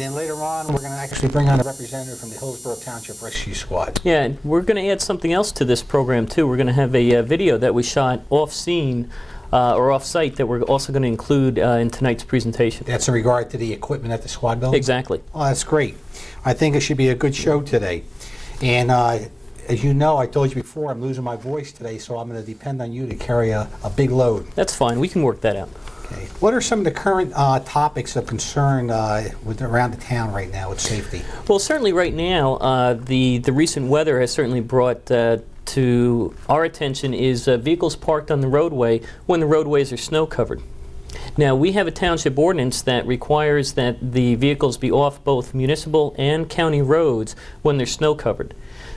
Then later on, we're going to actually bring on a representative from the Hillsborough Township Rescue Squad. Yeah, and we're going to add something else to this program too. We're going to have a video that we shot off-scene or off-site that we're also going to include in tonight's presentation. That's in regard to the equipment at the squad building? Exactly. Oh, that's great. I think it should be a good show today. And as you know, I told you before, I'm losing my voice today, so I'm going to depend on you to carry a big load. That's fine. We can work that out. Okay. What are some of the current topics of concern around the town right now with safety? Well, certainly right now, the recent weather has certainly brought to our attention is vehicles parked on the roadway when the roadways are snow covered. Now, we have a township ordinance that requires that the vehicles be off both municipal and county roads when they're snow covered.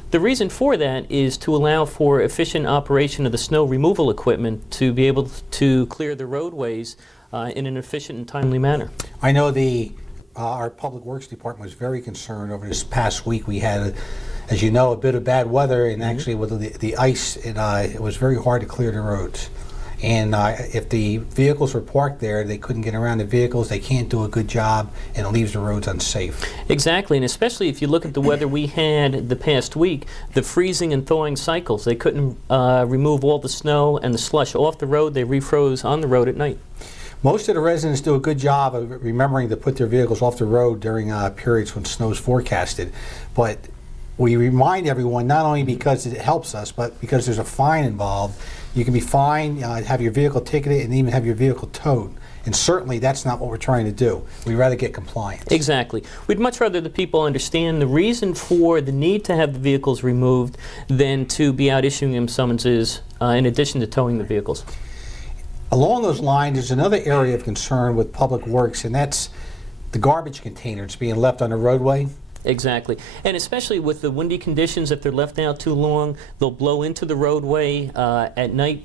The reason for that is to allow for efficient operation of the snow removal equipment to be able to clear the roadways in an efficient and timely manner. I know our Public Works Department was very concerned over this past week. We had, as you know, a bit of bad weather, and actually with the ice, it was very hard to clear the roads. And if the vehicles were parked there, they couldn't get around the vehicles, they can't do a good job, and it leaves the roads unsafe. Exactly, and especially if you look at the weather we had the past week, the freezing and thawing cycles, they couldn't remove all the snow and the slush off the road, they refroze on the road at night. Most of the residents do a good job of remembering to put their vehicles off the road during periods when snow is forecasted, but we remind everyone not only because it helps us, but because there's a fine involved. You can be fined, have your vehicle ticketed, and even have your vehicle towed. And certainly that's not what we're trying to do. We'd rather get compliance. Exactly. We'd much rather the people understand the reason for the need to have the vehicles removed than to be out issuing them summonses in addition to towing the vehicles. Along those lines, there's another area of concern with Public Works, and that's the garbage containers being left on the roadway. Exactly. And especially with the windy conditions, if they're left out too long, they'll blow into the roadway at night.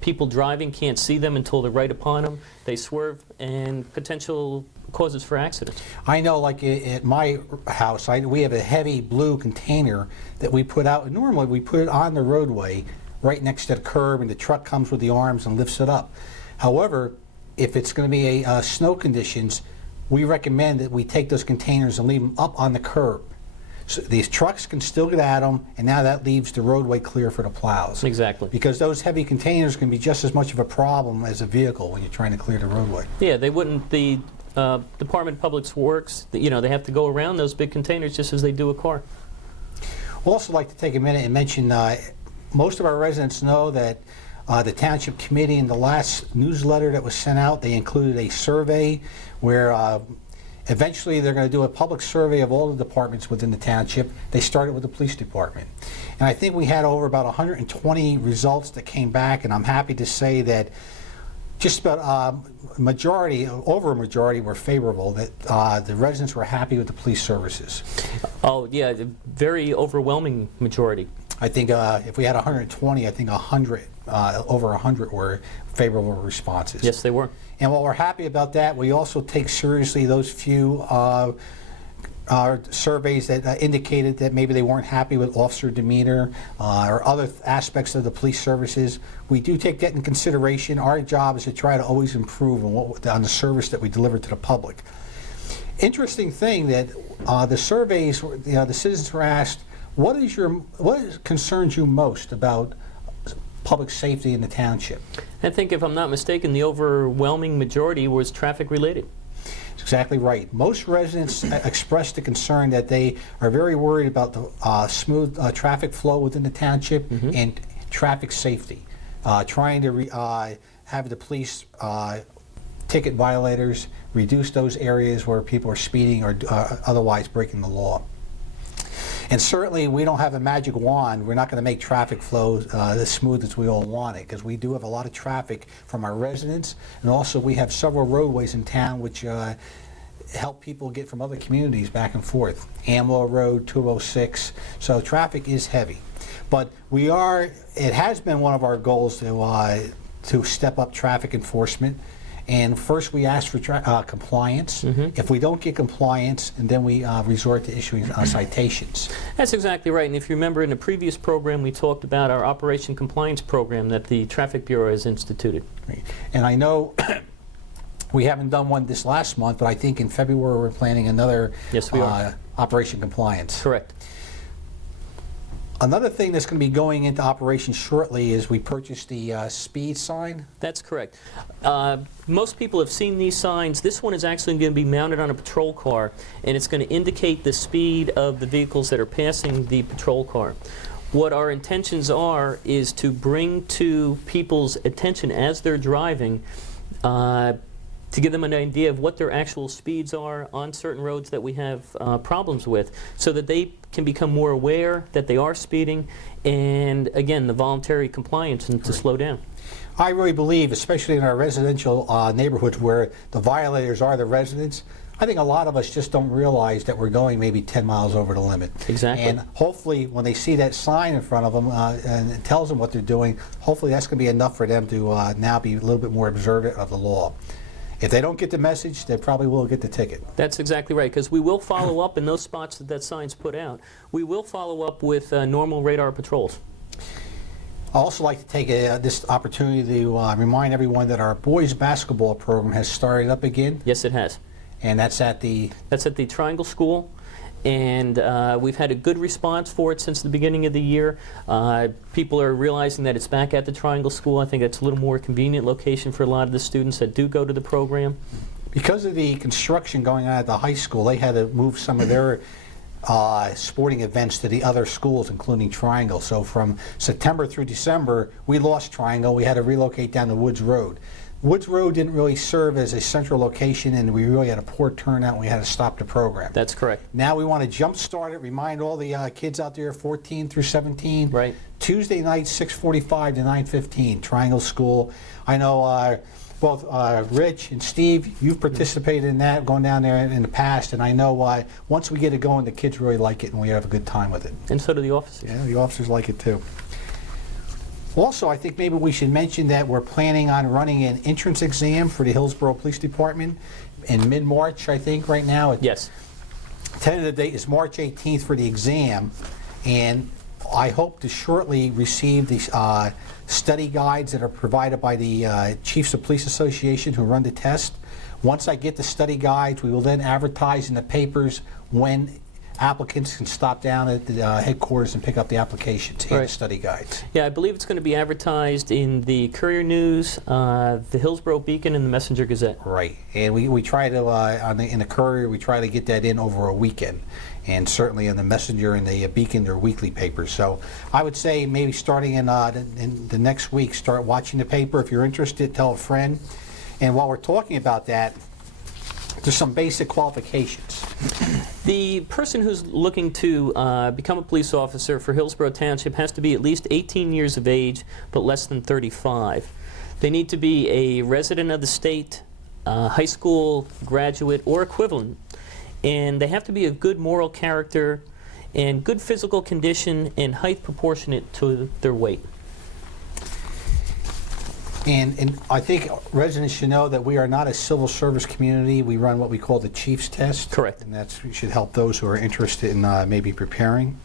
People driving can't see them until they're right upon them. They swerve, and potential causes for accidents. I know, like at my house, we have a heavy blue container that we put out. Normally we put it on the roadway right next to the curb, and the truck comes with the arms and lifts it up. However, if it's going to be snow conditions, we recommend that we take those containers and leave them up on the curb. So these trucks can still get at them, and now that leaves the roadway clear for the plows. Exactly. Because those heavy containers can be just as much of a problem as a vehicle when you're trying to clear the roadway. Yeah, they wouldn't, the Department of Public Works, they have to go around those big containers just as they do a car. We'd also like to take a minute and mention, most of our residents know that the Township Committee, in the last newsletter that was sent out, they included a survey where eventually they're going to do a public survey of all the departments within the township. They started with the police department. And I think we had over about 120 results that came back, and I'm happy to say that just about over a majority were favorable, that the residents were happy with the police services. Oh, yeah, the very overwhelming majority. I think if we had 120, I think over 100 were favorable responses. Yes, they were. And while we're happy about that, we also take seriously those few surveys that indicated that maybe they weren't happy with officer demeanor or other aspects of the police services. We do take that in consideration. Our job is to try to always improve on the service that we deliver to the public. Interesting thing that the surveys, the citizens were asked, what concerns you most about public safety in the township? I think, if I'm not mistaken, the overwhelming majority was traffic related. That's exactly right. Most residents expressed the concern that they are very worried about the smooth traffic flow within the township and traffic safety. Trying to have the police ticket violators, reduce those areas where people are speeding or otherwise breaking the law. And certainly we don't have a magic wand. We're not going to make traffic flow as smooth as we all want it, because we do have a lot of traffic from our residents, and also we have several roadways in town which help people get from other communities back and forth. Amwell Road, 206, so traffic is heavy. But it has been one of our goals to step up traffic enforcement. And first we ask for compliance. If we don't get compliance, and then we resort to issuing citations. That's exactly right. And if you remember, in the previous program we talked about our Operation Compliance program that the Traffic Bureau has instituted. Great. And I know We haven't done one this last month, but I think in February we're planning another Yes, we are. Operation Compliance. Correct. Another thing that's going to be going into operation shortly is we purchased the speed sign. That's correct. Most people have seen these signs. This one is actually going to be mounted on a patrol car, and it's going to indicate the speed of the vehicles that are passing the patrol car. What our intentions are is to bring to people's attention as they're driving, to give them an idea of what their actual speeds are on certain roads that we have problems with, so that they can become more aware that they are speeding, and again, the voluntary compliance and to slow down. I really believe, especially in our residential neighborhoods where the violators are the residents, I think a lot of us just don't realize that we're going maybe 10 miles over the limit. Exactly. And hopefully when they see that sign in front of them and it tells them what they're doing, hopefully that's going to be enough for them to now be a little bit more observant of the law. If they don't get the message, they probably will get the ticket. That's exactly right, because we will follow up in those spots that sign's put out. We will follow up with normal radar patrols. I'd also like to take this opportunity to remind everyone that our boys basketball program has started up again. Yes, it has. And that's at the Triangle School, and we've had a good response for it since the beginning of the year. People are realizing that it's back at the Triangle School. I think it's a little more convenient location for a lot of the students that do go to the program. Because of the construction going on at the high school, they had to move some of their sporting events to the other schools, including Triangle. So from September through December, we lost Triangle. We had to relocate down to Woods Road. Woods Road didn't really serve as a central location, and we really had a poor turnout, and we had to stop the program. That's correct. Now we want to jump-start it, remind all the kids out there, 14 through 17. Right. Tuesday night, 6:45 to 9:15, Triangle School. I know both Rich and Steve, you've participated in that, going down there in the past, and I know once we get it going, the kids really like it, and we have a good time with it. And so do the officers. Yeah, the officers like it too. Also, I think maybe we should mention that we're planning on running an entrance exam for the Hillsborough Police Department in mid-March, I think, right now. Yes. Tentative date is March 18th for the exam, and I hope to shortly receive the study guides that are provided by the Chiefs of Police Association who run the test. Once I get the study guides, we will then advertise in the papers when applicants can stop down at the headquarters and pick up the applications and the study guides. Yeah, I believe it's going to be advertised in the Courier News, the Hillsborough Beacon, and the Messenger Gazette. Right, and we try to, in the Courier, we try to get that in over a weekend. And certainly in the Messenger and the Beacon, they're weekly papers. So I would say maybe starting in the next week, start watching the paper. If you're interested, tell a friend. And while we're talking about that, there's some basic qualifications. The person who's looking to become a police officer for Hillsborough Township has to be at least 18 years of age, but less than 35. They need to be a resident of the state, high school graduate or equivalent, and they have to be of good moral character and good physical condition and height proportionate to their weight. And I think residents should know that we are not a civil service community. We run what we call the Chiefs Test. Correct. And that should help those who are interested in maybe preparing.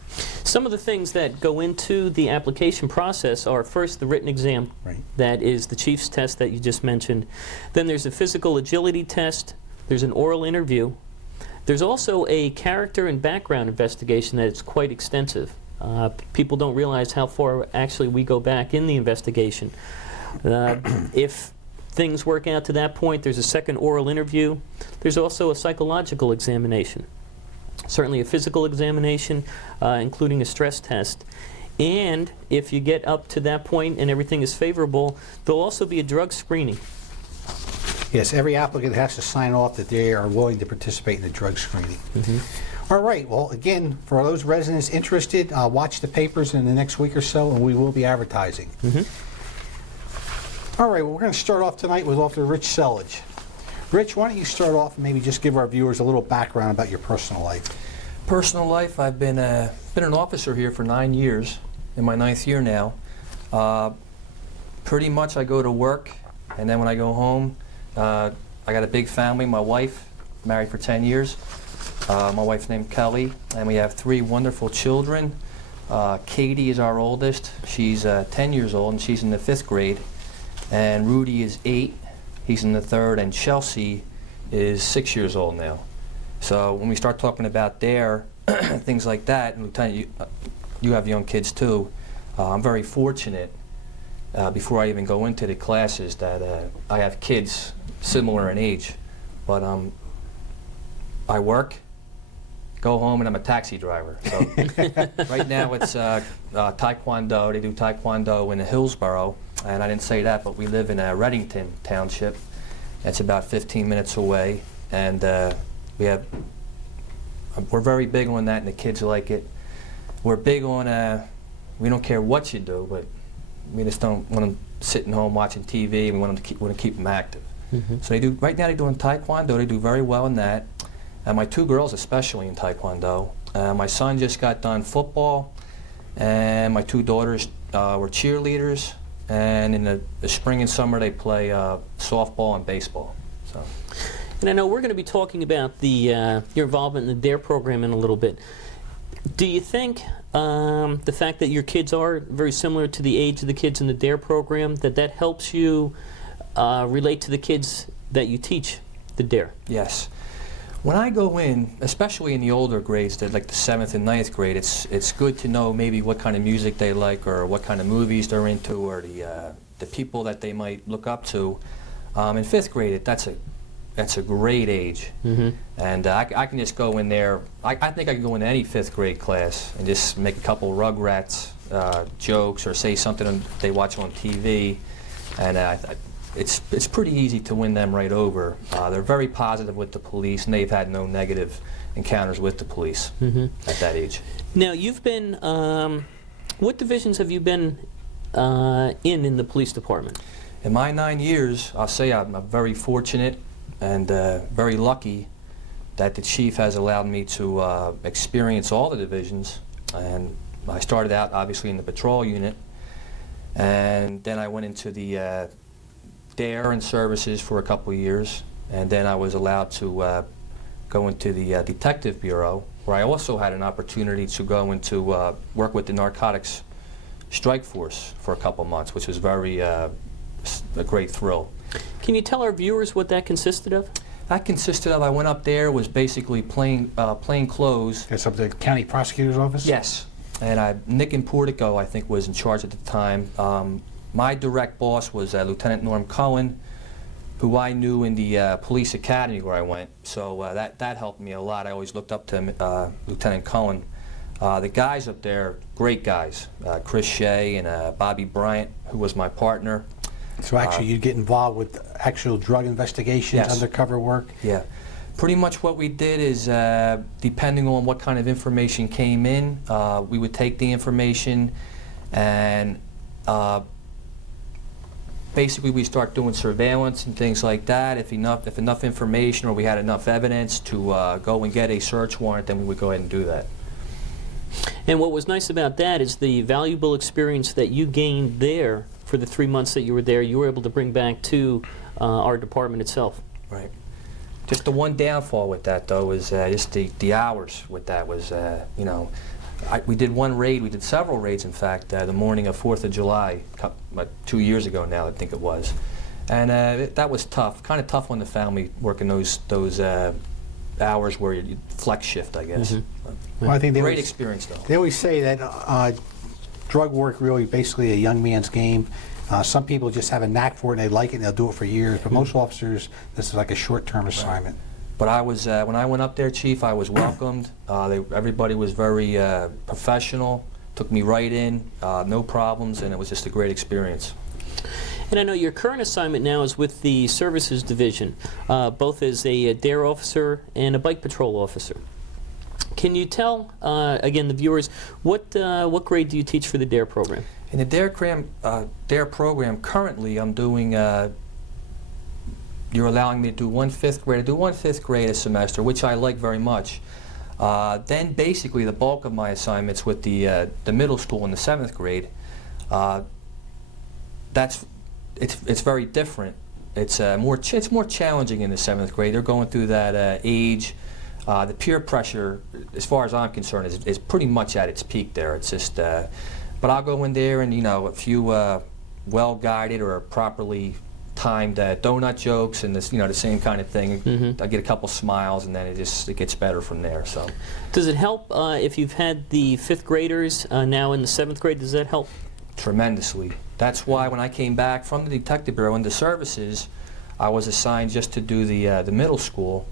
Some of the things that go into the application process are first the written exam. Right. That is the Chiefs Test that you just mentioned. Then there's a physical agility test. There's an oral interview. There's also a character and background investigation that is quite extensive. People don't realize how far actually we go back in the investigation. If things work out to that point, there's a second oral interview. There's also a psychological examination. Certainly a physical examination, including a stress test. And if you get up to that point and everything is favorable, there'll also be a drug screening. Yes, every applicant has to sign off that they are willing to participate in the drug screening. Mm-hmm. All right, well, again, for those residents interested, watch the papers in the next week or so, and we will be advertising. Mm-hmm. All right, well, we're going to start off tonight with Officer Rich Sellidge. Rich, why don't you start off and maybe just give our viewers a little background about your personal life? Personal life, I've been an officer here for 9 years, in my 9th year now. Pretty much I go to work, and then when I go home, I got a big family. My wife, married for 10 years. My wife's named Kelly, and we have 3 wonderful children. Katie is our oldest. She's 10 years old, and she's in the 5th grade. And Rudy is 8, He's in the third, and Chelsea is 6 years old now. So when we start talking about DARE, things like that, and Lieutenant, you have young kids too, I'm very fortunate, before I even go into the classes, that I have kids similar in age. But I work, go home, and I'm a taxi driver. So right now it's Taekwondo. They do Taekwondo in Hillsborough, and I didn't say that, but we live in Reddington Township. It's about 15 minutes away, and we're very big on that, and the kids like it. We're big on, we don't care what you do, but we just don't want them sitting home watching TV. We want to keep them active. So they do, right now they're doing Taekwondo. They do very well in that. And my two girls especially in Taekwondo. My son just got done football, and my two daughters were cheerleaders. And in the spring and summer they play softball and baseball. So. And I know we're going to be talking about your involvement in the DARE program in a little bit. Do you think the fact that your kids are very similar to the age of the kids in the DARE program, that helps you relate to the kids that you teach the DARE? Yes. When I go in, especially in the older grades, like the 7th and 9th grade, it's good to know maybe what kind of music they like, or what kind of movies they're into, or the people that they might look up to. In 5th grade, that's a great age, and I can just go in there. I think I can go into any 5th grade class and just make a couple Rugrats jokes, or say something they watch on TV, and it's pretty easy to win them right over. They're very positive with the police, and they've had no negative encounters with the police at that age. Now, you've been, what divisions have you been in the police department? In my 9 years, I'll say I'm very fortunate and very lucky that the chief has allowed me to experience all the divisions. And I started out obviously in the patrol unit, and then I went into the DARE and services for a couple of years, and then I was allowed to go into the Detective Bureau, where I also had an opportunity to go into work with the Narcotics Strike Force for a couple months, which was very a great thrill. Can you tell our viewers what that consisted of? That consisted of, I went up there, was basically plain clothes. That's up to the county prosecutor's office? Yes, and Nick Portico, I think, was in charge at the time. My direct boss was Lieutenant Norm Cohen, who I knew in the police academy where I went, so that helped me a lot. I always looked up to Lieutenant Cohen. The guys up there, great guys, Chris Shea and Bobby Bryant, who was my partner. So actually you'd get involved with actual drug investigations, Yes. undercover work? Yeah. Pretty much what we did is, depending on what kind of information came in, we would take the information and basically we start doing surveillance and things like that. If enough information, or we had enough evidence to go and get a search warrant, then we would go ahead and do that. And what was nice about that is the valuable experience that you gained there for the 3 months that you were there, you were able to bring back to our department itself. Right. Just the one downfall with that, though, is just the hours with that was, you know, we did one raid, we did several raids, in fact, the morning of 4th of July, 2 years ago now, I think it was. And that was tough, kind of tough on the family, working those hours where you flex shift, I guess. Well, I think Great experience, though. They always say that drug work really basically a young man's game. Some people just have a knack for it and they like it and they'll do it for years, but most officers, this is like a short-term assignment. But I was, when I went up there, Chief, I was welcomed. Everybody was very professional, took me right in, no problems, and it was just a great experience. And I know your current assignment now is with the Services Division, both as a DARE officer and a Bike Patrol officer. Can you tell, again, the viewers, what grade do you teach for the DARE program? In the DARE program, currently I'm doing, you're allowing me to do one fifth grade. I do one fifth grade a semester, which I like very much. Then basically the bulk of my assignments with the middle school in the 7th grade, it's very different. It's more challenging in the 7th grade. They're going through that age. The peer pressure, as far as I'm concerned, is pretty much at its peak there. It's just, but I'll go in there and, you know, if you well guided or properly timed donut jokes and this, the same kind of thing. I get a couple smiles, and then it gets better from there. So, Does it help if you've had the 5th graders now in the 7th grade? Does that help? tremendously. That's why when I came back from the Detective Bureau into services, I was assigned just to do the middle school.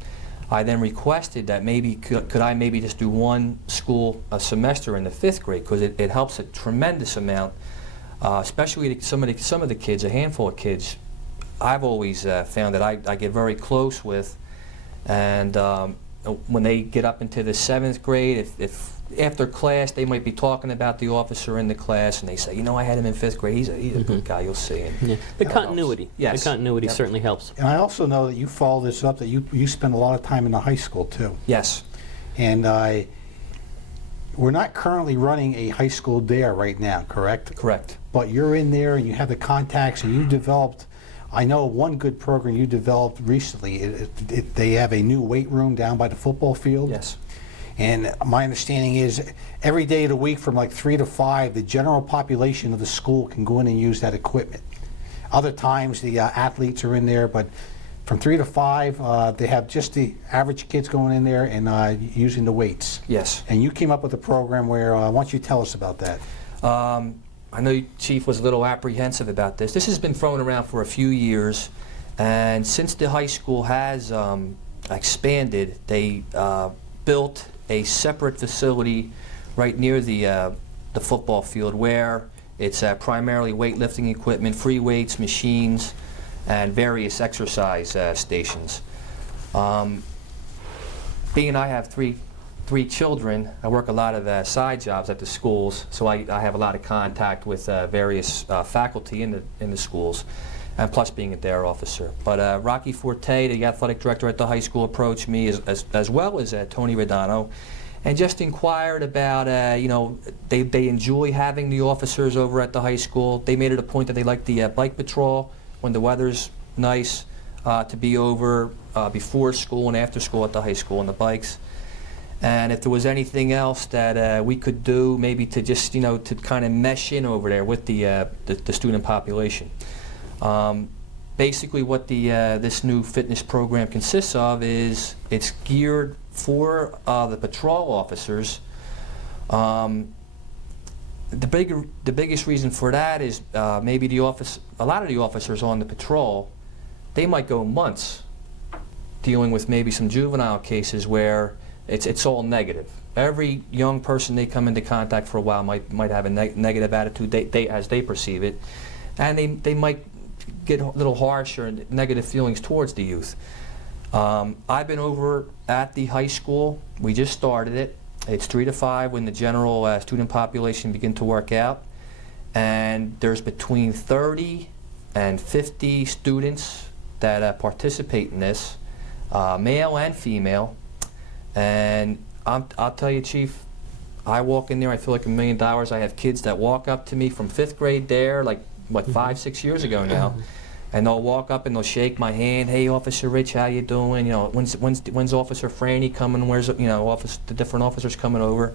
I then requested that maybe could I maybe just do one school a semester in the 5th grade, because it helps a tremendous amount, especially some of the kids, a handful of kids. I've always found that I get very close with, and when they get up into the 7th grade, if after class they might be talking about the officer in the class, and they say, I had him in 5th grade. He's a good guy. You'll see. And Yeah. The that continuity. helps. Yes. The continuity Yep. certainly helps. And I also know that you follow this up, that you spend a lot of time in the high school too. Yes. And we're not currently running a high school there right now, correct? Correct. But you're in there and you have the contacts, and you developed, I know one good program you developed recently. They have a new weight room down by the football field. Yes. And my understanding is every day of the week from like 3 to 5, the general population of the school can go in and use that equipment. Other times the athletes are in there, but from 3 to 5, they have just the average kids going in there and using the weights. Yes. And you came up with a program where, why don't you tell us about that? I know Chief was a little apprehensive about this. This has been thrown around for a few years, and since the high school has expanded, they built a separate facility right near the football field, where it's primarily weightlifting equipment, free weights, machines, and various exercise stations. Being I have three children, I work a lot of side jobs at the schools, so I have a lot of contact with various faculty in the schools, and plus being a DARE officer. But Rocky Forte, the athletic director at the high school, approached me as well as Tony Rodano, and just inquired about, they enjoy having the officers over at the high school. They made it a point that they like the bike patrol when the weather's nice, to be over before school and after school at the high school on the bikes. And if there was anything else that we could do, maybe to just, to kind of mesh in over there with the student population. Basically what this new fitness program consists of is it's geared for the patrol officers. The biggest reason for that is maybe a lot of the officers on the patrol, they might go months dealing with maybe some juvenile cases where it's all negative. Every young person they come into contact for a while might have a negative attitude as they perceive it, and they might get a little harsh or negative feelings towards the youth. I've been over at the high school. We just started it. It's 3 to 5 when the general student population begin to work out, and there's between 30 and 50 students that participate in this, male and female. And I'll tell you, Chief, I walk in there, I feel like $1 million. I have kids that walk up to me from 5th grade there, like, 5, 6 years ago now, and they'll walk up and they'll shake my hand. Hey, Officer Rich, how you doing? When's Officer Franny coming? Where's the different officers coming over?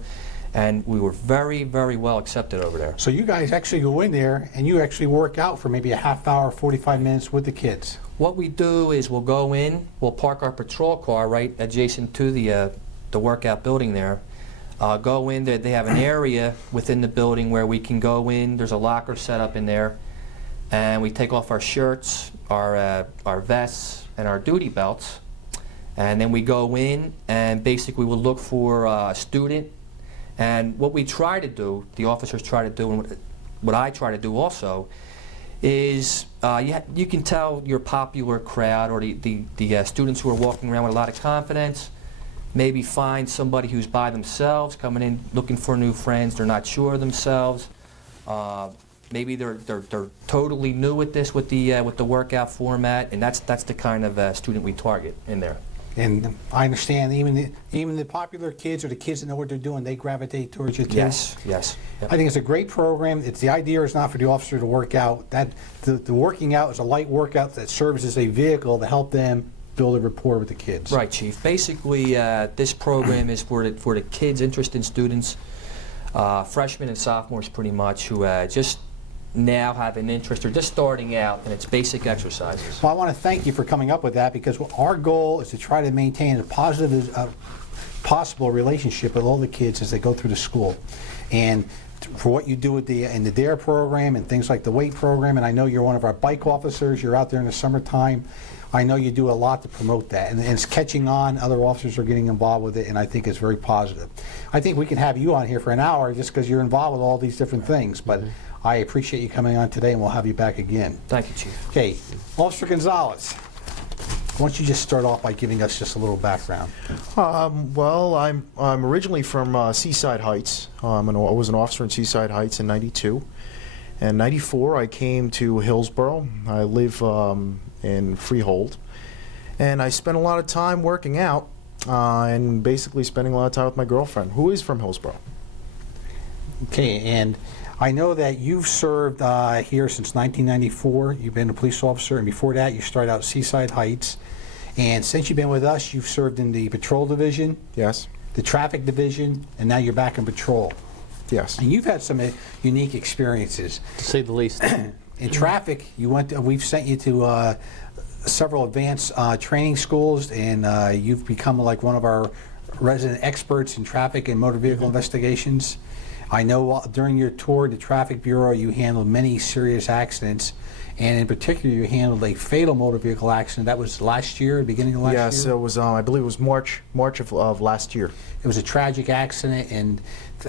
And we were very, very well accepted over there. So you guys actually go in there and you actually work out for maybe a half hour, 45 minutes with the kids. What we do is we'll go in, we'll park our patrol car right adjacent to the workout building there. Go in there, they have an area within the building where we can go in. There's a locker set up in there, and we take off our shirts, our vests, and our duty belts, and then we go in and basically we'll look for a student. And what we try to do, the officers try to do, and what I try to do also, is you can tell your popular crowd or the students who are walking around with a lot of confidence. Maybe find somebody who's by themselves, coming in looking for new friends. They're not sure of themselves. Maybe they're totally new at this with the workout format, and that's the kind of student we target in there. And I understand even the popular kids or the kids that know what they're doing, they gravitate towards you too. Yes, yes. Yep. I think it's a great program. The idea is not for the officer to work out. The working out is a light workout that serves as a vehicle to help them build a rapport with the kids. Right, Chief. Basically, this program is for the kids, interested students, freshmen and sophomores pretty much, who just now have an interest or just starting out in its basic exercises. Well, I want to thank you for coming up with that, because our goal is to try to maintain a positive possible relationship with all the kids as they go through the school. And for what you do with in the DARE program and things like the weight program, and I know you're one of our bike officers, you're out there in the summertime, I know you do a lot to promote that, and it's catching on. Other officers are getting involved with it, and I think it's very positive. I think we can have you on here for an hour just because you're involved with all these different things, but I appreciate you coming on today, and we'll have you back again. Thank you, Chief. Okay, Officer Gonzalez, why don't you just start off by giving us just a little background? Well, I'm originally from Seaside Heights. I was an officer in Seaside Heights in '92. In '94, I came to Hillsborough. I live in Freehold, and I spent a lot of time working out and basically spending a lot of time with my girlfriend, who is from Hillsborough. Okay, and I know that you've served here since 1994. You've been a police officer, and before that, you started out at Seaside Heights. And since you've been with us, you've served in the patrol division, Yes. the traffic division, and now you're back in patrol. Yes. And you've had some unique experiences. To say the least. In traffic, we've sent you to several advanced training schools, and you've become like one of our resident experts in traffic and motor vehicle investigations. I know during your tour to the Traffic Bureau, you handled many serious accidents, and in particular, you handled a fatal motor vehicle accident. That was last year, beginning of last year? Yes, it was, I believe it was March of last year. It was a tragic accident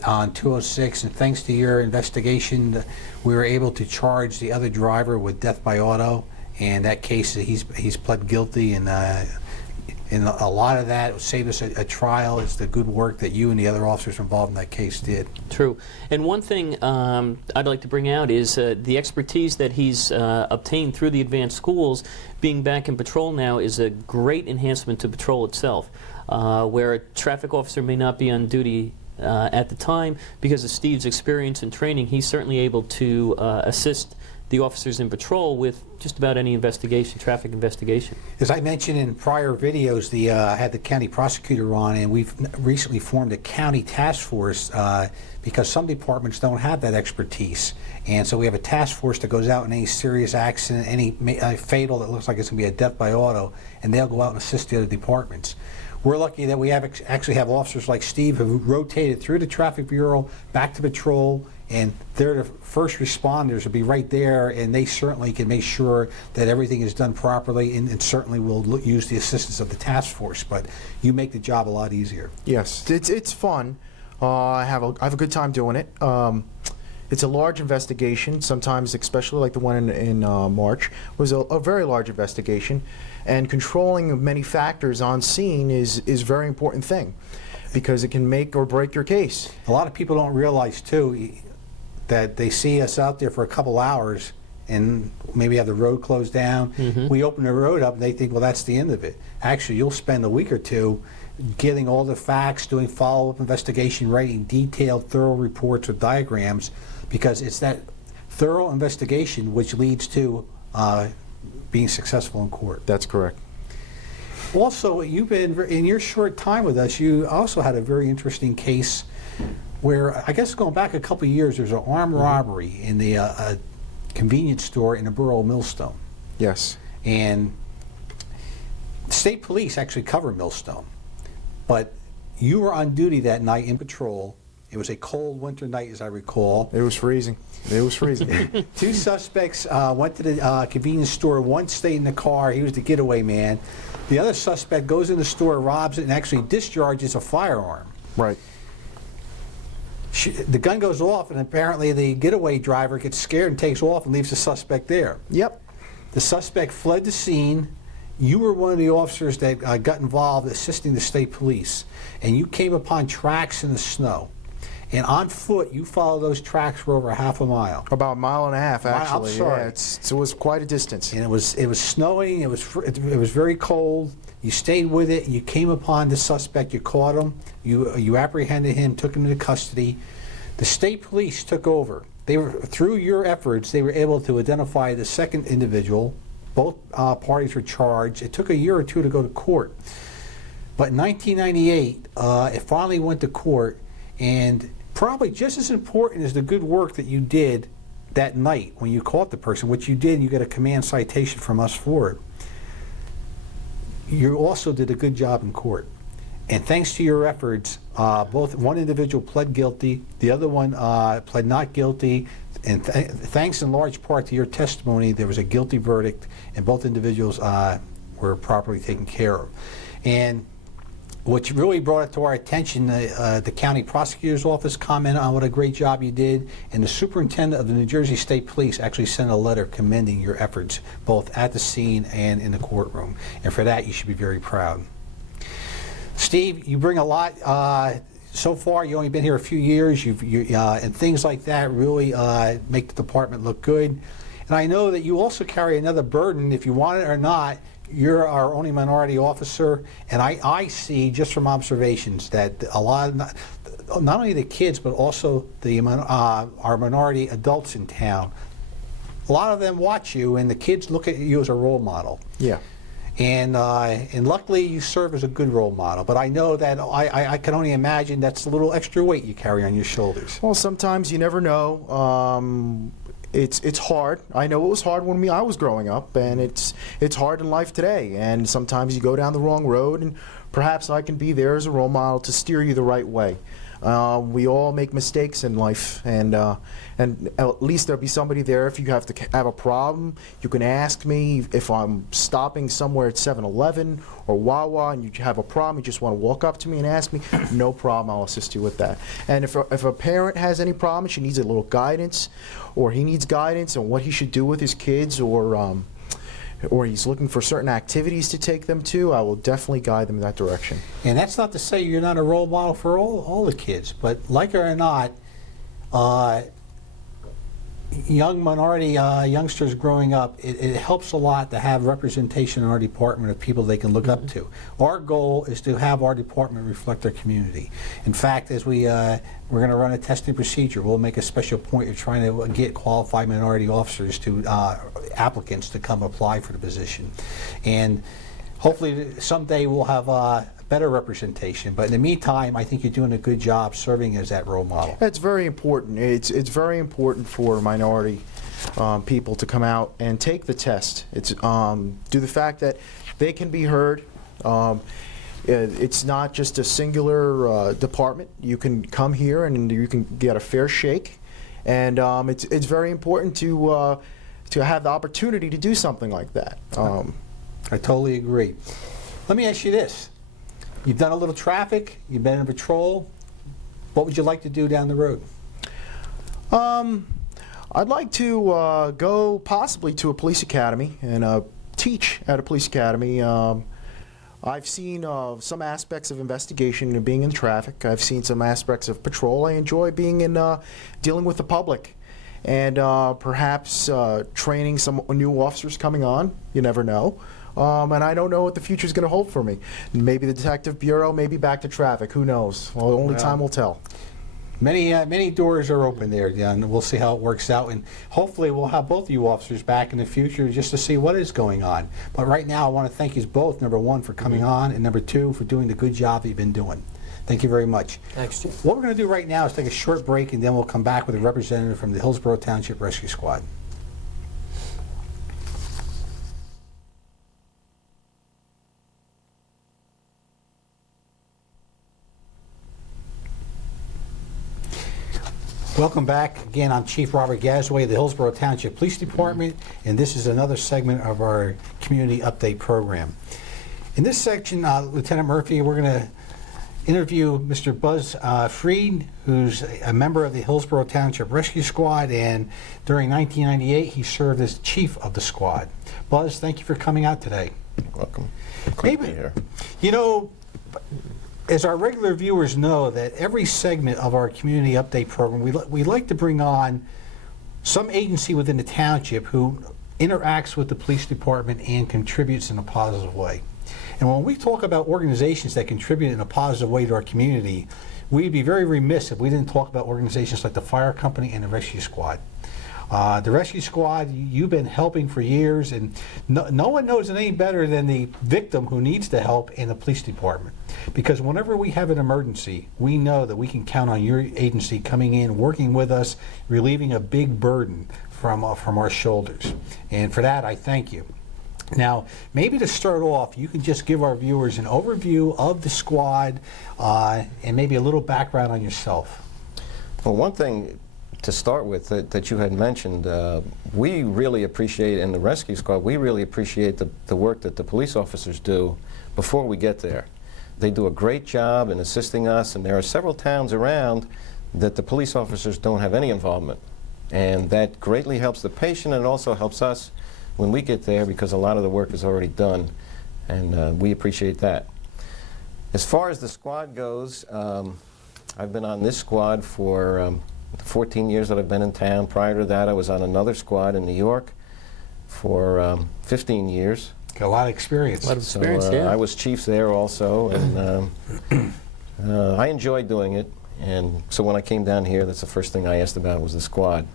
on 206, and thanks to your investigation, we were able to charge the other driver with death by auto. And that case, he's pled guilty, and a lot of that saved us a trial. It's the good work that you and the other officers involved in that case did. True. And one thing I'd like to bring out is the expertise that he's obtained through the advanced schools. Being back in patrol now is a great enhancement to patrol itself, where a traffic officer may not be on duty at the time. Because of Steve's experience and training, he's certainly able to assist the officers in patrol with just about any investigation, traffic investigation. As I mentioned in prior videos, I had the county prosecutor on, and we've recently formed a county task force because some departments don't have that expertise. And so we have a task force that goes out in any serious accident, any fatal that looks like it's going to be a death by auto, and they'll go out and assist the other departments. We're lucky that we actually have officers like Steve who rotated through the Traffic Bureau back to patrol, and they're the first responders will be right there, and they certainly can make sure that everything is done properly, and certainly will use the assistance of the task force. But you make the job a lot easier. Yes, it's fun. I have a good time doing it. It's a large investigation. Sometimes, especially like the one in March, was a very large investigation, and controlling many factors on scene is a very important thing, because it can make or break your case. A lot of people don't realize too that they see us out there for a couple hours and maybe have the road closed down. We open the road up and they think, well, that's the end of it. Actually, you'll spend a week or two getting all the facts, doing follow-up investigation, writing detailed, thorough reports with diagrams, because it's that thorough investigation which leads to being successful in court. That's correct. Also, you've been, in your short time with us, you also had a very interesting case where, I guess going back a couple of years, there's an armed robbery in the convenience store in the borough of Millstone. Yes. And state police actually cover Millstone. But you were on duty that night in patrol. It was a cold winter night, as I recall. It was freezing. It was freezing. Two suspects went to the convenience store. One stayed in the car. He was the getaway man. The other suspect goes in the store, robs it, and actually discharges a firearm. Right. The gun goes off, and apparently the getaway driver gets scared and takes off and leaves the suspect there. Yep. The suspect fled the scene. You were one of the officers that got involved assisting the state police, and you came upon tracks in the snow. And on foot, you followed those tracks for over half a mile. About a mile and a half, actually. I'm sorry. Yeah, it was quite a distance. And it was snowing. It was very cold. You stayed with it. You came upon the suspect. You caught him. You apprehended him. Took him into custody. The state police took over. Through your efforts, they were able to identify the second individual. Both parties were charged. It took a year or two to go to court. But in 1998, it finally went to court, and probably just as important as the good work that you did that night when you caught the person, which you did, you got a command citation from us for it, you also did a good job in court. And thanks to your efforts, both one individual pled guilty, the other one pled not guilty, and thanks in large part to your testimony, there was a guilty verdict, and both individuals were properly taken care of. And what really brought it to our attention, the county prosecutor's office commented on what a great job you did, and the superintendent of the New Jersey State Police actually sent a letter commending your efforts, both at the scene and in the courtroom. And for that, you should be very proud. Steve, you bring a lot. So far, you've only been here a few years, and things like that really make the department look good. And I know that you also carry another burden, if you want it or not. You're our only minority officer, and I see just from observations that a lot of, not only the kids, but also our minority adults in town, a lot of them watch you, and the kids look at you as a role model. Yeah. And luckily you serve as a good role model, but I know that I can only imagine that's a little extra weight you carry on your shoulders. Well, sometimes you never know. It's hard. I know it was hard when I was growing up, and it's hard in life today. And sometimes you go down the wrong road, and perhaps I can be there as a role model to steer you the right way. We all make mistakes in life, and at least there'll be somebody there if you have a problem. You can ask me if I'm stopping somewhere at 7-Eleven or Wawa, and you have a problem. You just want to walk up to me and ask me. No problem. I'll assist you with that. And if a parent has any problem, she needs a little guidance, or he needs guidance on what he should do with his kids, or he's looking for certain activities to take them to, I will definitely guide them in that direction. And that's not to say you're not a role model for all the kids, but like it or not, young minority youngsters growing up, it helps a lot to have representation in our department of people they can look up to. Our goal is to have our department reflect our community. In fact, as we're going to run a testing procedure, we'll make a special point of trying to get qualified minority officers to applicants to come apply for the position. And hopefully someday we'll have better representation. But in the meantime, I think you're doing a good job serving as that role model. It's very important. It's very important for minority people to come out and take the test. It's due to the fact that they can be heard. It's not just a singular department. You can come here and you can get a fair shake, and it's very important to have the opportunity to do something like that. I totally agree. Let me ask you this. You've done a little traffic, you've been in patrol. What would you like to do down the road? I'd like to go possibly to a police academy and teach at a police academy. I've seen some aspects of investigation and being in traffic. I've seen some aspects of patrol. I enjoy being in dealing with the public, and perhaps training some new officers coming on. You never know. And I don't know what the future is going to hold for me. Maybe the Detective Bureau, maybe back to traffic. Who knows? Well, only time will tell. Many doors are open there, and we'll see how it works out. And hopefully we'll have both of you officers back in the future just to see what is going on. But right now I want to thank you both, number one, for coming on, and number two, for doing the good job that you've been doing. Thank you very much. Thanks, Chief. What we're going to do right now is take a short break, and then we'll come back with a representative from the Hillsborough Township Rescue Squad. Welcome back. Again, I'm Chief Robert Garaway of the Hillsborough Township Police Department, and this is another segment of our community update program. In this section, Lieutenant Murphy, we're going to interview Mr. Buzz Freed, who's a member of the Hillsborough Township Rescue Squad, and during 1998, he served as chief of the squad. Buzz, thank you for coming out today. You're welcome. Great to be here. You know, as our regular viewers know, that every segment of our community update program, we like to bring on some agency within the township who interacts with the police department and contributes in a positive way. And when we talk about organizations that contribute in a positive way to our community, we'd be very remiss if we didn't talk about organizations like the fire company and the rescue squad. The rescue squad, you've been helping for years, and no one knows it any better than the victim who needs the help in the police department. Because whenever we have an emergency, we know that we can count on your agency coming in, working with us, relieving a big burden from our shoulders. And for that, I thank you. Now, maybe to start off, you can just give our viewers an overview of the squad and maybe a little background on yourself. Well, one thing to start with that you had mentioned, we really appreciate, in the rescue squad, we really appreciate the work that the police officers do before we get there. They do a great job in assisting us, and there are several towns around that the police officers don't have any involvement. And that greatly helps the patient, and it also helps us when we get there, because a lot of the work is already done, and we appreciate that. As far as the squad goes, I've been on this squad for 14 years that I've been in town. Prior to that, I was on another squad in New York for 15 years. Got a lot of experience. A lot of experience, yeah. I was chief there also, and I enjoyed doing it. And so when I came down here, that's the first thing I asked about was the squad.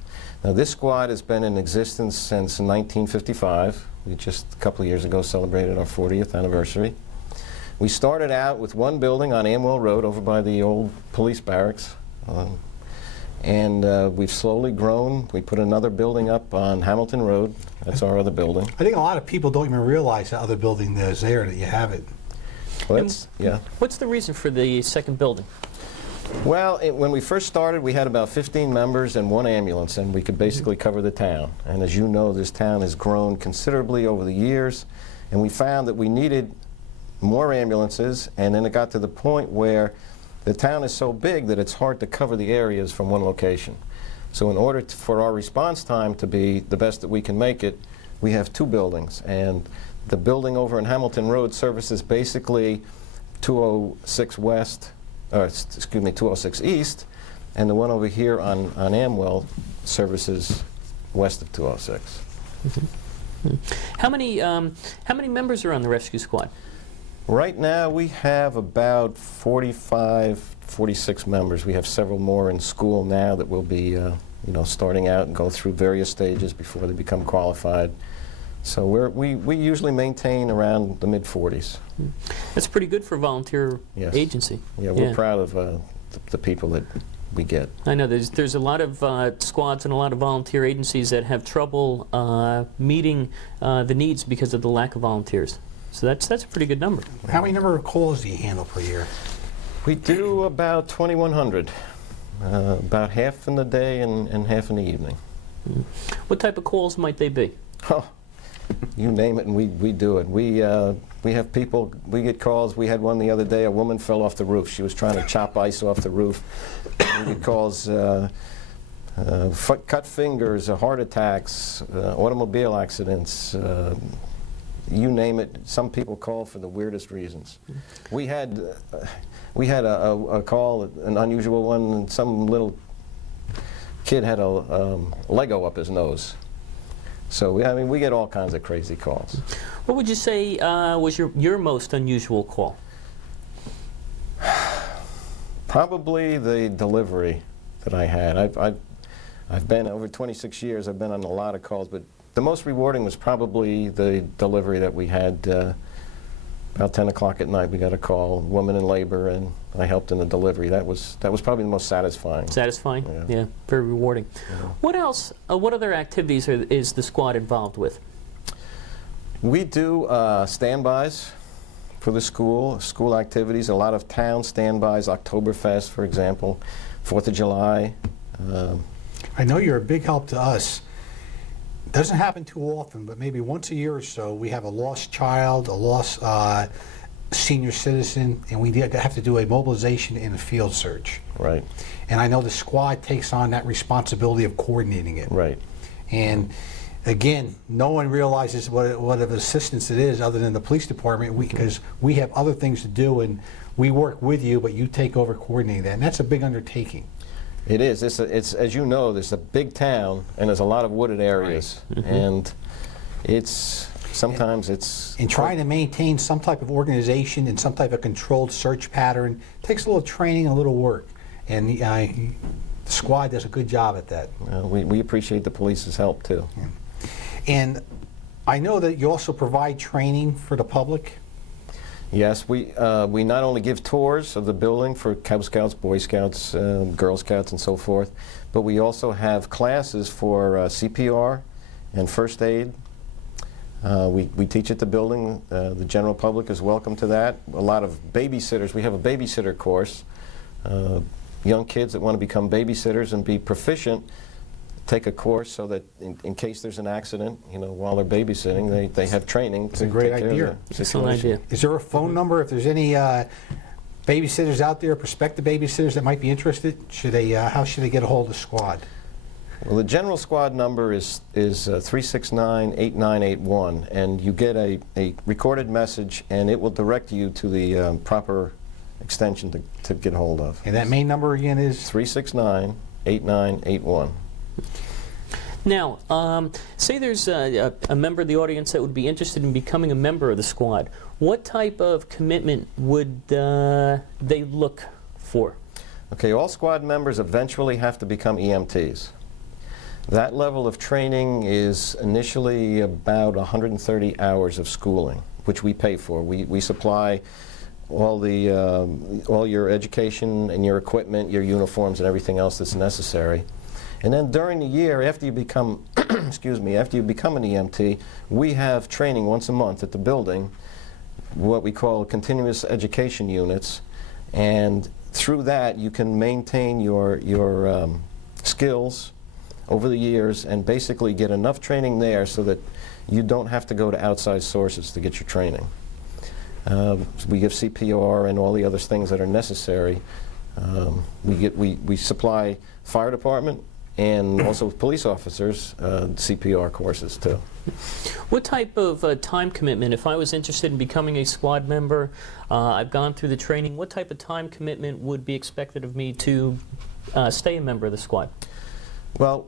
Now, this squad has been in existence since 1955. We just a couple of years ago celebrated our 40th anniversary. We started out with one building on Amwell Road over by the old police barracks. And we've slowly grown. We put another building up on Hamilton Road. That's our other building. I think a lot of people don't even realize that other building that is there, that you have it. Well, that's, yeah. What's the reason for the second building? Well, when we first started, we had about 15 members and one ambulance, and we could basically cover the town. And as you know, this town has grown considerably over the years, and we found that we needed more ambulances, and then it got to the point where the town is so big that it's hard to cover the areas from one location. So in order for our response time to be the best that we can make it, we have two buildings. And the building over in Hamilton Road services basically 206 West, excuse me, 206 East, and the one over here on Amwell services west of 206. Mm-hmm. How many members are on the rescue squad? Right now we have about 45, 46 members. We have several more in school now that will be starting out and go through various stages before they become qualified. So we usually maintain around the mid-40s. That's pretty good for a volunteer agency. Yeah, we're proud of the people that we get. I know there's a lot of squads and a lot of volunteer agencies that have trouble meeting the needs because of the lack of volunteers. So that's a pretty good number. How many number of calls do you handle per year? We do about 2,100, about half in the day and half in the evening. What type of calls might they be? Oh, you name it, and we do it. We have people. We get calls. We had one the other day. A woman fell off the roof. She was trying to chop ice off the roof. We get calls. Cut fingers, heart attacks, automobile accidents. You name it. Some people call for the weirdest reasons. We had a call, an unusual one, and some little kid had a Lego up his nose. So we get all kinds of crazy calls. What would you say was your most unusual call? Probably the delivery that I had. I've been over 26 years. I've been on a lot of calls, but the most rewarding was probably the delivery that we had about 10 o'clock at night. We got a call, woman in labor, and I helped in the delivery. That was probably the most satisfying. Satisfying? Yeah, very rewarding. Yeah. What else, what other activities is the squad involved with? We do standbys for the school activities, a lot of town standbys, Oktoberfest, for example, 4th of July. I know you're a big help to us. Doesn't happen too often, but maybe once a year or so, we have a lost child, a lost senior citizen, and we have to do a mobilization and a field search. Right. And I know the squad takes on that responsibility of coordinating it. Right. And again, no one realizes what of assistance it is other than the police department, because we have other things to do, and we work with you, but you take over coordinating that, and that's a big undertaking. It is. It's as you know, there's a big town and there's a lot of wooded areas, right. And sometimes it's trying to maintain some type of organization and some type of controlled search pattern takes a little training and a little work. And the squad does a good job at that. We appreciate the police's help too. And I know that you also provide training for the public. Yes, we not only give tours of the building for Cub Scouts, Boy Scouts, Girl Scouts, and so forth, but we also have classes for CPR and first aid. We teach at the building. The general public is welcome to that. A lot of babysitters. We have a babysitter course. Young kids that want to become babysitters and be proficient take a course so that in case there's an accident, while they're babysitting, they have training. It's a great idea. Excellent idea. Is there a phone number if there's any babysitters out there, prospective babysitters that might be interested? How should they get a hold of the squad? Well, the general squad number is 369-8981, and you get a recorded message, and it will direct you to the proper extension to get hold of. And that main number again is? 369-8981. Now, say there's a member of the audience that would be interested in becoming a member of the squad. What type of commitment would they look for? Okay, all squad members eventually have to become EMTs. That level of training is initially about 130 hours of schooling, which we pay for. We supply all your education and your equipment, your uniforms, and everything else that's necessary. And then during the year, after you become, after you become an EMT, we have training once a month at the building, what we call continuous education units, and through that you can maintain your skills over the years and basically get enough training there so that you don't have to go to outside sources to get your training. We give CPR and all the other things that are necessary. We supply fire department and also police officers CPR courses too. What type of time commitment, if I was interested in becoming a squad member, I've gone through the training, what type of time commitment would be expected of me to stay a member of the squad? Well,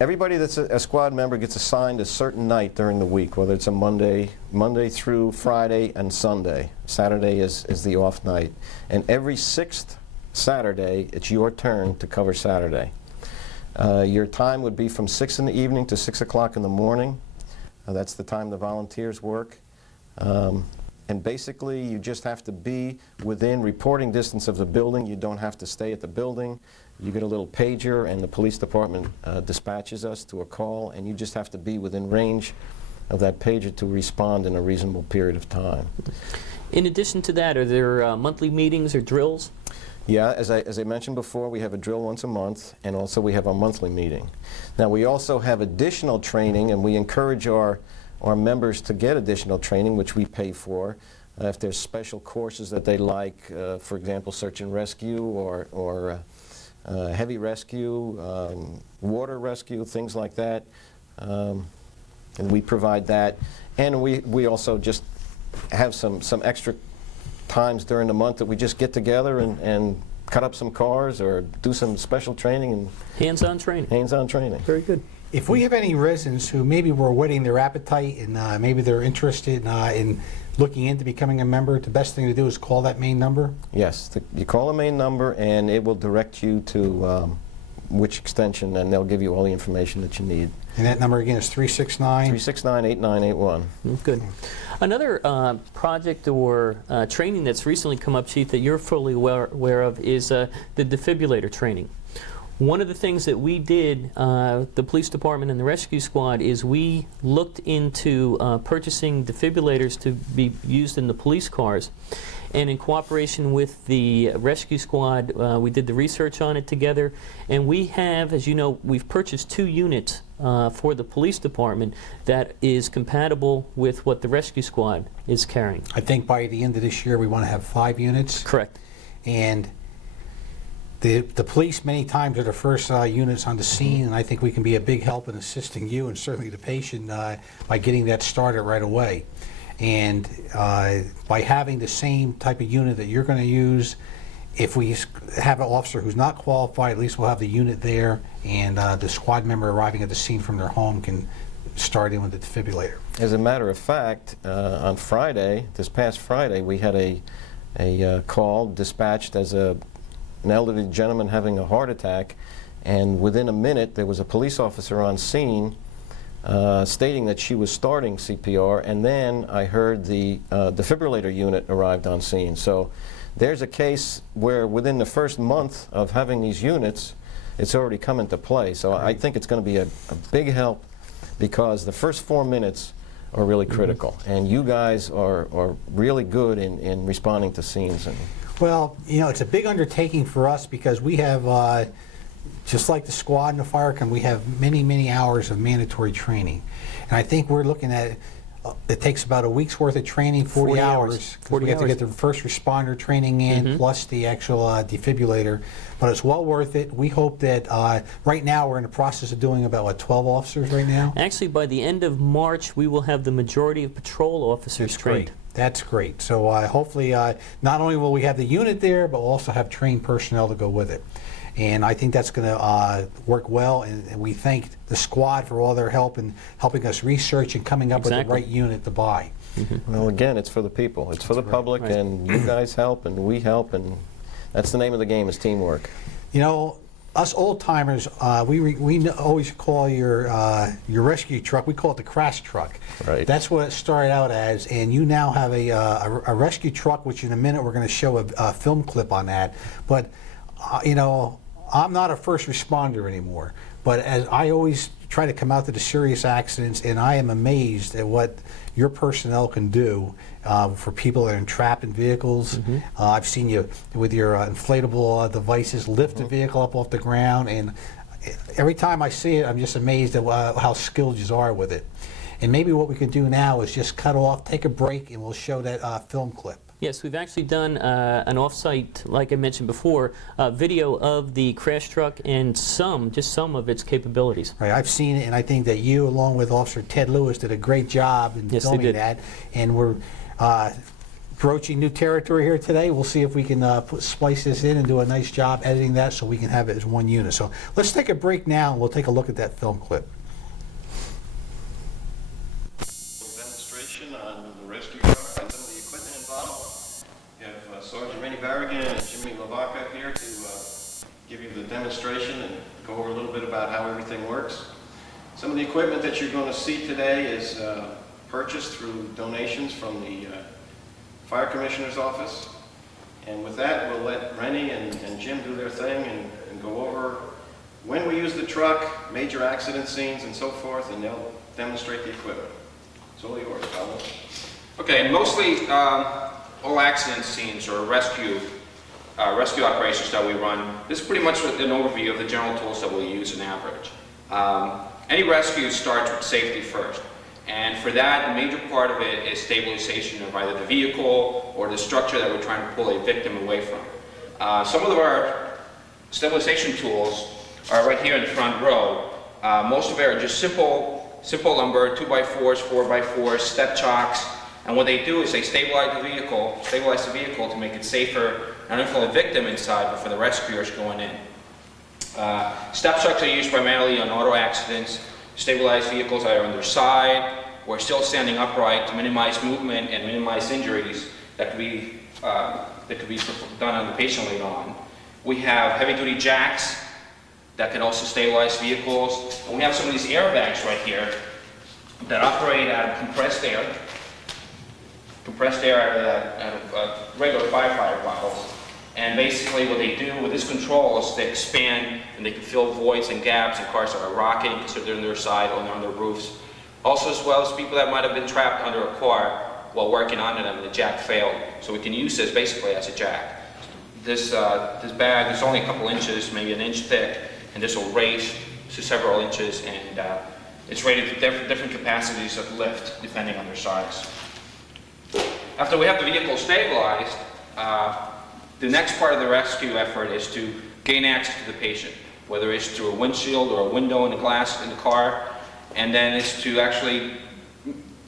everybody that's a squad member gets assigned a certain night during the week, whether it's a Monday through Friday and Sunday. Saturday is the off night. And every 6th Saturday, it's your turn to cover Saturday. Your time would be from 6 in the evening to 6 o'clock in the morning. That's the time the volunteers work. And basically, you just have to be within reporting distance of the building. You don't have to stay at the building. You get a little pager, and the police department dispatches us to a call, and you just have to be within range of that pager to respond in a reasonable period of time. In addition to that, are there monthly meetings or drills? Yeah, as I mentioned before, we have a drill once a month, and also we have a monthly meeting. Now, we also have additional training, and we encourage our members to get additional training, which we pay for. If there's special courses that they like, for example, search and rescue or heavy rescue, water rescue, things like that, and we provide that. And we also just have some extra times during the month that we just get together and cut up some cars or do some special training. And hands-on training. Hands-on training. Very good. If we have any residents who maybe were whetting their appetite and maybe they're interested in looking into becoming a member, the best thing to do is call that main number? Yes, you call the main number and it will direct you to which extension, and they'll give you all the information that you need. And that number again is 369? 369-8981. Good. Another project or training that's recently come up, Chief, that you're fully aware of is the defibrillator training. One of the things that we did, the police department and the rescue squad, is we looked into purchasing defibrillators to be used in the police cars. And in cooperation with the rescue squad, we did the research on it together. And we have, as you know, we've purchased 2 units for the police department that is compatible with what the rescue squad is carrying. I think by the end of this year we want to have 5 units. Correct. And the police many times are the first units on the scene, and I think we can be a big help in assisting you and certainly the patient by getting that started right away. And by having the same type of unit that you're going to use, if we have an officer who's not qualified, at least we'll have the unit there, and the squad member arriving at the scene from their home can start in with the defibrillator. As a matter of fact, on Friday, this past Friday, we had a call dispatched as an elderly gentleman having a heart attack, and within a minute there was a police officer on scene stating that she was starting CPR, and then I heard the defibrillator unit arrived on scene. So there's a case where within the first month of having these units, it's already come into play. So I think it's going to be a big help, because the first 4 minutes are really critical, and you guys are really good in responding to scenes. And Well, you know, it's a big undertaking for us because we have, just like the squad and the fire company, we have many, many hours of mandatory training. And I think we're looking at, it takes about a week's worth of training, 40 hours. 'Cause 40 we have to hours. get the first responder training in, plus the actual defibrillator. But it's well worth it. We hope that, right now we're in the process of doing about, what, 12 officers right now? Actually, by the end of March, we will have the majority of patrol officers trained. Great. That's great. So hopefully, not only will we have the unit there, but we'll also have trained personnel to go with it. And I think that's going to work well, and we thank the squad for all their help in helping us research and coming up with the Exactly. right unit to buy. well, again, it's for the people. It's for the public, Right. and you guys help, and we help, and that's the name of the game, is teamwork. You know, us old timers, we always call your rescue truck, we call it the crash truck. Right. That's what it started out as, and you now have a rescue truck, which in a minute we're going to show a film clip on that. But you know, I'm not a first responder anymore, but as I always try to come out to the serious accidents, and I am amazed at what your personnel can do for people that are trapped in vehicles. I've seen you with your inflatable devices lift the vehicle up off the ground, and every time I see it, I'm just amazed at how skilled you are with it. And maybe what we can do now is just cut off, take a break, and we'll show that film clip. Yes, we've actually done an off-site, like I mentioned before, video of the crash truck and just some of its capabilities. Right, I've seen it, and I think that you, along with Officer Ted Lewis, did a great job in Yes, they filming did. that. And we're broaching new territory here today. We'll see if we can splice this in and do a nice job editing that so we can have it as one unit. So let's take a break now, and we'll take a look at that film clip. Demonstration on the rescue truck and some of the equipment involved. We have Sergeant Barrigan and Jimmy Vacca here to give you the demonstration and go over a little bit about how everything works. Some of the equipment that you're going to see today is purchased through donations from the Fire Commissioner's office. And with that, we'll let Rennie and Jim do their thing and go over when we use the truck, major accident scenes, and so forth, and they'll demonstrate the equipment. It's all yours, Paolo. Okay, mostly all accident scenes or rescue operations that we run. This is pretty much an overview of the general tools that we'll use on average. Any rescue starts with safety first. And for that, a major part of it is stabilization of either the vehicle or the structure that we're trying to pull a victim away from. Some of our stabilization tools are right here in the front row. Most of it are just simple lumber, 2x4s, 4x4s, step chocks. And what they do is they stabilize the vehicle to make it safer, not only for the victim inside, but for the rescuers going in. Step chocks are used primarily on auto accidents, stabilize vehicles either on their side or still standing upright to minimize movement and minimize injuries that could be done on the patient later on. We have heavy-duty jacks that can also stabilize vehicles. And we have some of these airbags right here that operate out of compressed air out of regular firefighter bottles. And basically what they do with this control is they expand and they can fill voids and gaps in cars that are rocking because they're on their side or on their roofs. Also, as well as people that might have been trapped under a car while working under them and the jack failed. So we can use this basically as a jack. This bag is only a couple inches, maybe an inch thick, and this will raise to several inches, and it's rated for different capacities of lift depending on their size. After we have the vehicle stabilized, the next part of the rescue effort is to gain access to the patient, whether it's through a windshield or a window in the glass in the car, and then it's to actually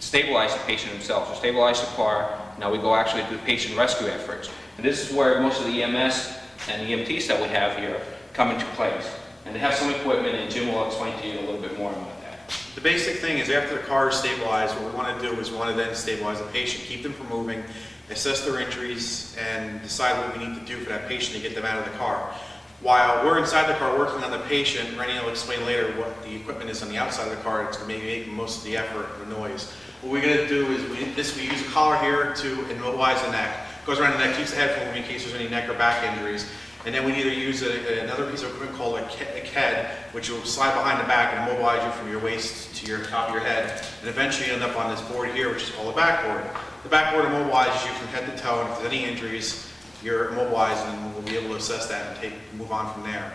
stabilize the patient himself. So stabilize the car, now we go actually to the patient rescue efforts. And this is where most of the EMS and EMTs that we have here come into place. And they have some equipment, and Jim will explain to you a little bit more about that. The basic thing is after the car is stabilized, what we want to do is we want to then stabilize the patient, keep them from moving, assess their injuries, and decide what we need to do for that patient to get them out of the car. While we're inside the car working on the patient, Rennie will explain later what the equipment is on the outside of the car. It's going to make most of the effort, the noise. What we're going to do is we use a collar here to immobilize the neck. It goes around the neck, keeps the head from moving in case there's any neck or back injuries. And then we either use another piece of equipment called a KED, which will slide behind the back and immobilize you from your waist to your top of your head. And eventually you end up on this board here, which is called a backboard. The backboard immobilizes you from head to toe, and if there's any injuries, you're immobilized, and we'll be able to assess that and move on from there.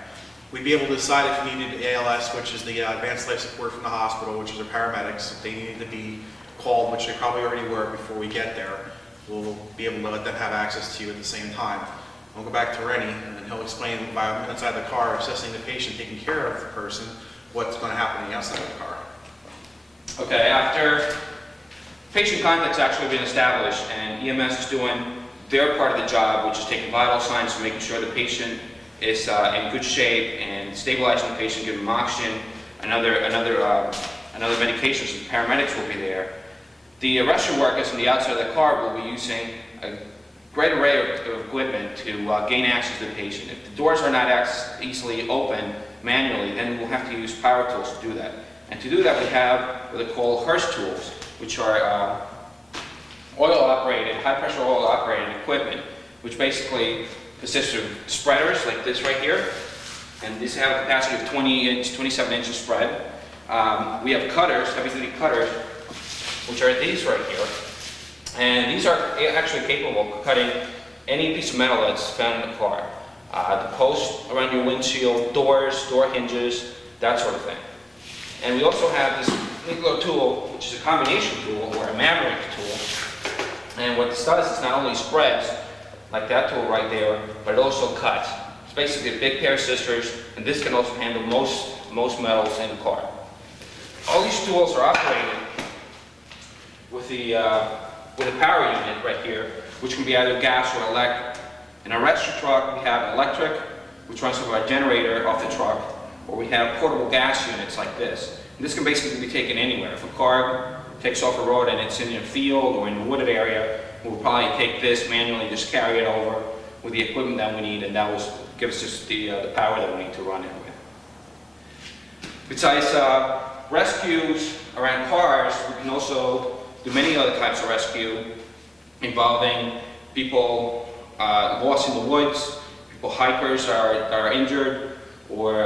We'd be able to decide if you needed ALS, which is the Advanced Life Support from the hospital, which is our paramedics. If they needed to be called, which they probably already were before we get there, we'll be able to let them have access to you at the same time. We'll go back to Rennie, and then he'll explain by inside the car, assessing the patient, taking care of the person, what's going to happen on the outside of the car. Okay, after patient contact's actually been established and EMS is doing their part of the job, which is taking vital signs, making sure the patient is in good shape and stabilizing the patient, giving him oxygen, another medications, the paramedics will be there. The rescue workers on the outside of the car will be using a great array of equipment to gain access to the patient. If the doors are not easily open manually, then we'll have to use power tools to do that. And to do that, we have what they call Hurst tools, which are oil-operated, high-pressure oil-operated equipment, which basically consists of spreaders like this right here, and these have a capacity of 27 inches of spread. We have cutters, heavy-duty cutters, which are these right here. And these are actually capable of cutting any piece of metal that's found in the car. The posts around your windshield, doors, door hinges, that sort of thing. And we also have this neat little tool, which is a combination tool, or a Maverick tool. And what this does is not only spreads, like that tool right there, but it also cuts. It's basically a big pair of scissors, and this can also handle most metals in the car. All these tools are operated with a power unit right here, which can be either gas or electric. In our rescue truck, we have electric, which runs through our generator off the truck, or we have portable gas units like this. And this can basically be taken anywhere. If a car takes off a road and it's in a field or in a wooded area, we'll probably take this manually, just carry it over with the equipment that we need, and that will give us just the power that we need to run it with. Besides rescues around cars, we can also do many other types of rescue involving people lost in the woods, people hikers are injured, or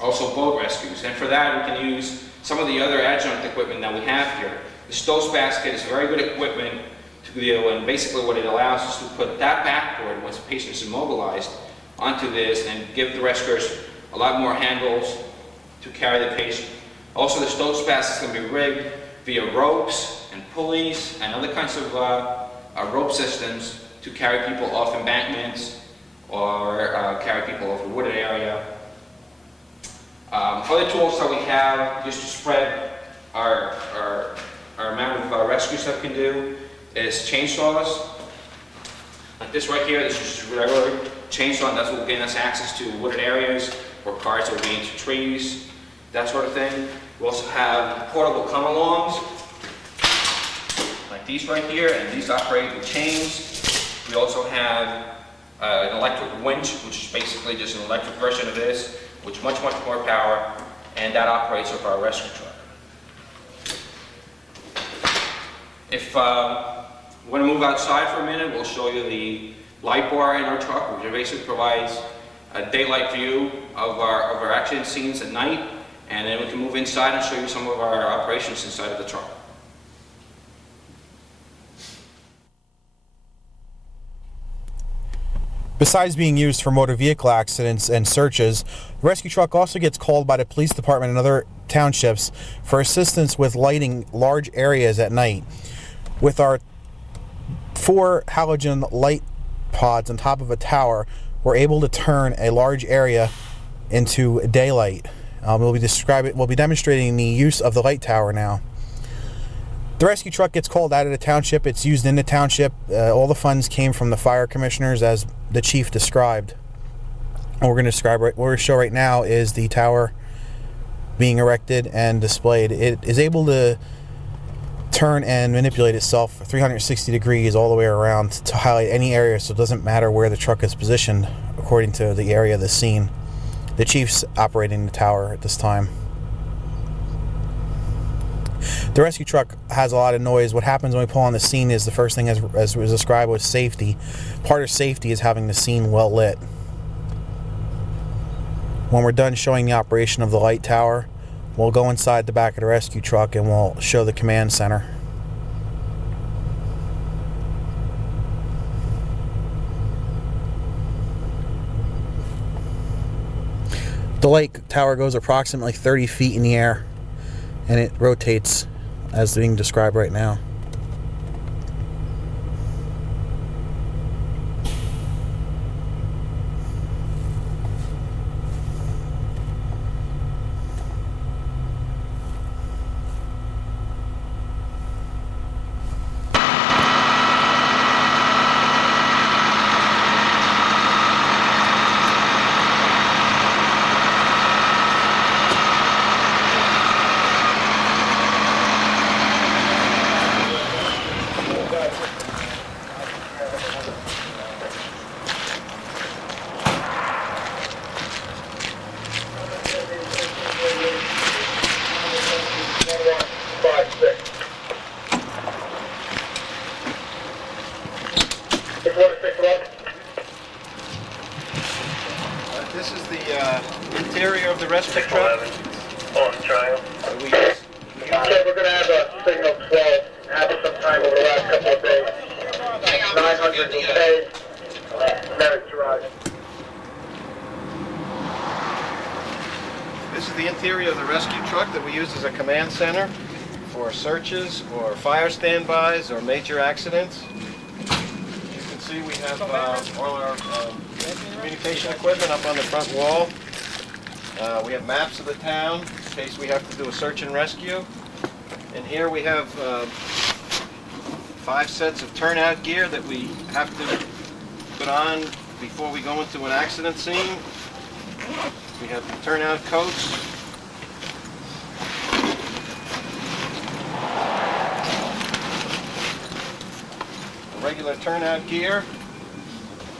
also boat rescues. And for that, we can use some of the other adjunct equipment that we have here. The Stow's basket is very good equipment to do, and basically what it allows us to put that backboard, once the patient is immobilized, onto this and give the rescuers a lot more handles to carry the patient. Also, the Stow's basket can be rigged via ropes and pulleys and other kinds of rope systems to carry people off embankments or carry people over a wooded area. Other tools that we have just to spread our amount of rescues that we can do is chainsaws. Like this right here, this is just a regular chainsaw, and that's what will gain us access to wooded areas or cars that will be into trees, that sort of thing. We also have portable come-alongs, like these right here, and these operate with chains. We also have an electric winch, which is basically just an electric version of this, with much more power, and that operates with our rescue truck. If we want to move outside for a minute, we'll show you the light bar in our truck, which basically provides a daylight view of our accident scenes at night, and then we can move inside and show you some of our operations inside of the truck. Besides being used for motor vehicle accidents and searches, the rescue truck also gets called by the police department and other townships for assistance with lighting large areas at night. With our 4 halogen light pods on top of a tower, we're able to turn a large area into daylight. We'll be demonstrating the use of the light tower now. The rescue truck gets called out of the township. It's used in the township. All the funds came from the fire commissioners, as the chief described. What we're going to show right now is the tower being erected and displayed. It is able to turn and manipulate itself 360 degrees all the way around to highlight any area, so it doesn't matter where the truck is positioned according to the area of the scene. The chief's operating the tower at this time. The rescue truck has a lot of noise. What happens when we pull on the scene is the first thing, as was described, was safety. Part of safety is having the scene well lit. When we're done showing the operation of the light tower, we'll go inside the back of the rescue truck and we'll show the command center. The light tower goes approximately 30 feet in the air, and it rotates as being described right now. This is the interior of the rescue truck. We use. Okay, we're going to have a signal 12 happen sometime over the last couple of days. 900 K, Merritt Drive. This is the interior of the rescue truck that we use as a command center for searches or fire standbys or major accidents. You can see we have all our communication equipment up on the front wall. We have maps of the town in case we have to do a search and rescue. And here we have 5 sets of turnout gear that we have to put on before we go into an accident scene. We have the turnout coats. Regular turnout gear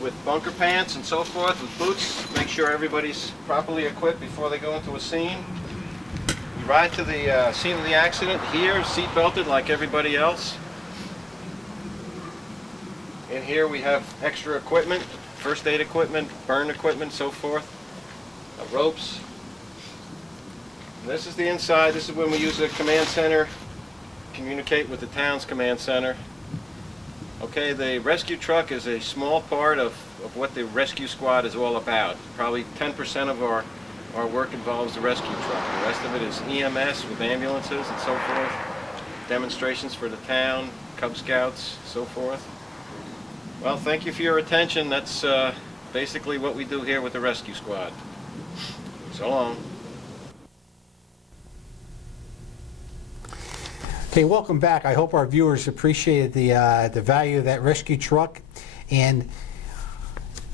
with bunker pants and so forth, with boots. Make sure everybody's properly equipped before they go into a scene. We ride to the scene of the accident here, seat belted like everybody else. In here we have extra equipment, first aid equipment, burn equipment, so forth. Ropes. And this is the inside. This is when we use the command center, communicate with the town's command center. Okay, the rescue truck is a small part of what the rescue squad is all about. Probably 10% of our work involves the rescue truck. The rest of it is EMS with ambulances and so forth, demonstrations for the town, Cub Scouts, so forth. Well, thank you for your attention. That's basically what we do here with the rescue squad. So long. Okay, welcome back. I hope our viewers appreciated the value of that rescue truck, and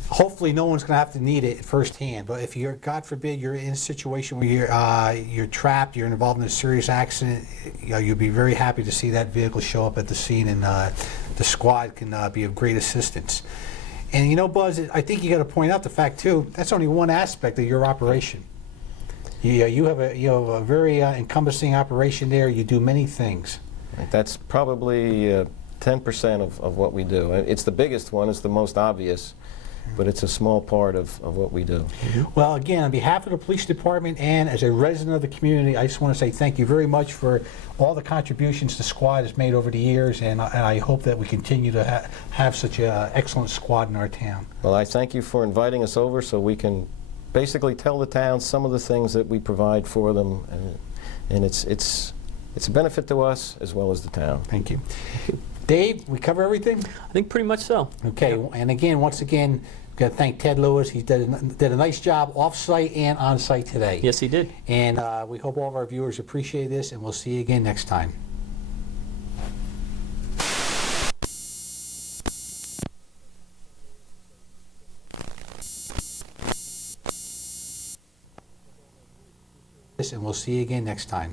hopefully no one's going to have to need it firsthand. But if you're, God forbid, you're in a situation where you're trapped, you're involved in a serious accident, you'll be very happy to see that vehicle show up at the scene, and the squad can be of great assistance. And you know, Buzz, I think you got to point out the fact too, that's only one aspect of your operation. You have a very encompassing operation there. You do many things. That's probably 10% of what we do. It's the biggest one, it's the most obvious, but it's a small part of what we do. Well, again, on behalf of the police department and as a resident of the community, I just want to say thank you very much for all the contributions the squad has made over the years, and I hope that we continue to have such an excellent squad in our town. Well, I thank you for inviting us over so we can basically tell the town some of the things that we provide for them, and it's a benefit to us as well as the town. Thank you. Dave, we cover everything? I think pretty much so. Okay, and again, once again, we've got to thank Ted Lewis. He did a nice job off-site and on-site today. Yes, he did. And we hope all of our viewers appreciate this, and we'll see you again next time. And we'll see you again next time.